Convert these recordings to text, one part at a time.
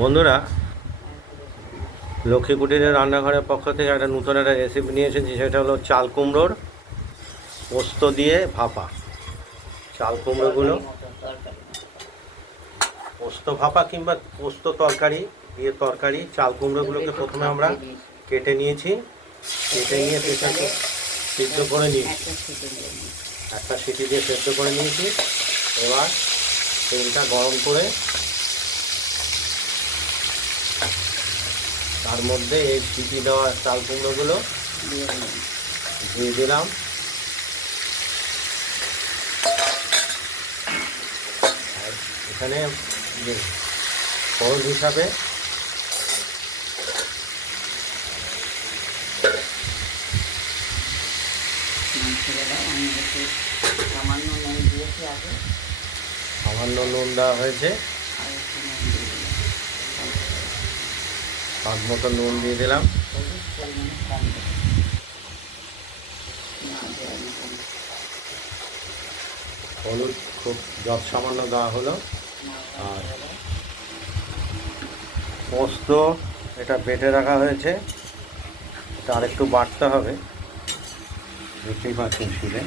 বন্ধুরা, লক্ষ্মী কুটিরের রান্নাঘরের পক্ষ থেকে একটা নতুন একটা রেসিপি নিয়ে এসেছি, সেটা হলো চাল কুমড়োর পোস্ত দিয়ে ভাপা। চাল কুমড়োগুলো, পোস্ত ভাপা কিংবা পোস্ত তরকারি দিয়ে তরকারি, চাল কুমড়োগুলোকে প্রথমে আমরা কেটে নিয়েছি। কেটে নিয়ে সেটাকে সিদ্ধ করে নিয়েছি। একটা সিটি দিয়ে সেদ্ধ করে নিয়েছি। এবার তেলটা গরম করে তার মধ্যে এই সিটি দেওয়া চাল কুমড়োগুলো দিয়ে দিলাম। এখানে ফল হিসাবে সামান্য নুন দেওয়া হয়েছে আর একটু নুন দিয়ে দিলাম স্বাদ মতো নুন দিয়ে দিলাম। হলুদ খুব যত সামান্য দেওয়া হলো। আর- পোস্ত এটা বেটে রাখা হয়েছে। এটা আরেকটু বাড়তে হবে। দেখতেই পাচ্ছেন শিলে।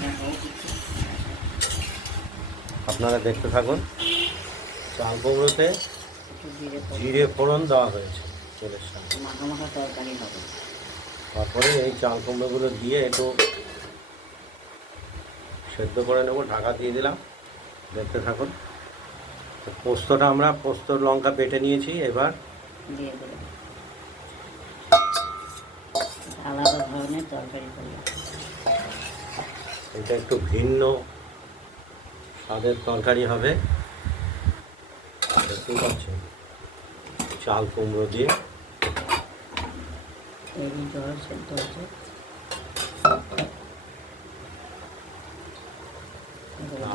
আপনারা দেখতে থাকুন। চাল কুমড়োতে। জিরে ফোড়ন দেওয়া হয়েছে। মাখা মাখা তরকারি হবে। তারপরে এই চাল কুমড়োগুলো দিয়ে একটু সেদ্ধ করে নেব ঢাকা দিয়ে দিলাম। দেখতে থাকুন। পোস্তটা আমরা পোস্ত লঙ্কা বেটে নিয়েছি এবার আলাদা ধরনের তরকারি করলাম। এটা একটু ভিন্ন স্বাদের তরকারি হবে। দেখতেই পাচ্ছেন। চাল কুমড়ো দিয়ে। জল সেদ্ধ হচ্ছে।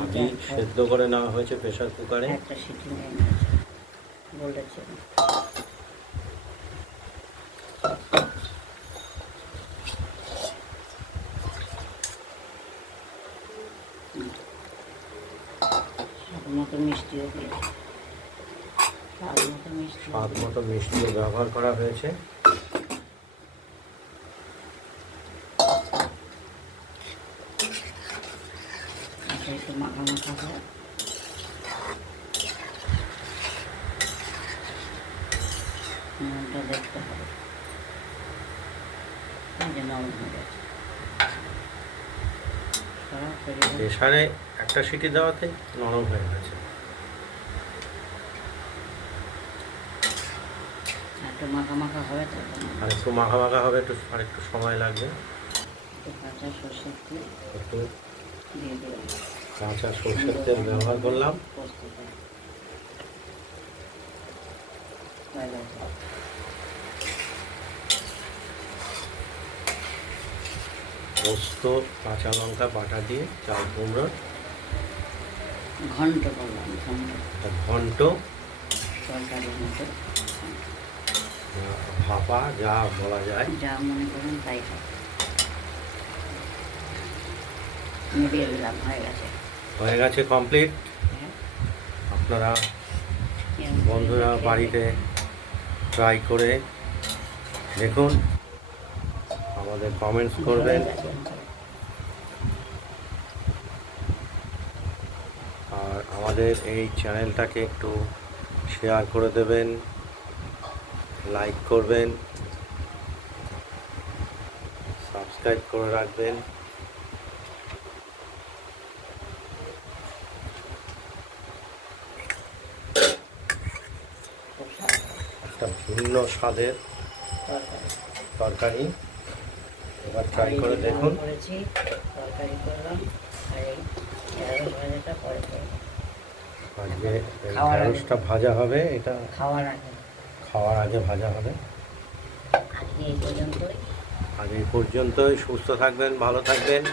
আগে সেদ্ধ করে নেওয়া হয়েছে প্রেশার কুকারে। একটা সিটি বলেছে মতো মিষ্টিও দিয়েছে। স্বাদ মতো মিষ্টি মিষ্টিও ব্যবহার করা হয়েছে। একটু মাখা মাখা হয় দেখতে হবে। প্রেশারে একটা সিটি দেওয়াতে নরম হয়ে গেছে। একটু মাখা মাখা হবে আর একটু মাখা মাখা হবে একটু আর একটু সময় লাগবে। কাঁচা সর্ষের তেল একটু দিয়ে দিলাম। কাঁচা সরষের তেল ব্যবহার করলাম। পোস্ত কাঁচা লঙ্কা বাটা দিয়ে চাল কুমড়োর ঘন্ট করলাম ঘন্ট। ঘন্ট। তরকারির মতো। আহ, ভাপা যা বলা যায়। যা মনে করেন তাই হয় দিলাম হয়ে গেছে। হয়ে গেছে কমপ্লিট হ্যাঁ। আপনারা বন্ধুরা বাড়িতে ট্রাই করে দেখুন। আমাদের কমেন্টস করবেন। আর আমাদের এই চ্যানেলটাকে একটু শেয়ার করে দেবেন। লাইক করবেন সাবস্ক্রাইব করে রাখবেন। একটা ভিন্ন স্বাদের তরকারি। এবার ট্রাই করে দেখুন। তরকারি করলাম আজকে ভাজা হবে এটা খাওয়ার আগে খাওয়ার আগে ভাজা হবে। আজকে এই পর্যন্তই। আজ এই পর্যন্তই। সুস্থ থাকবেন ভালো থাকবেন।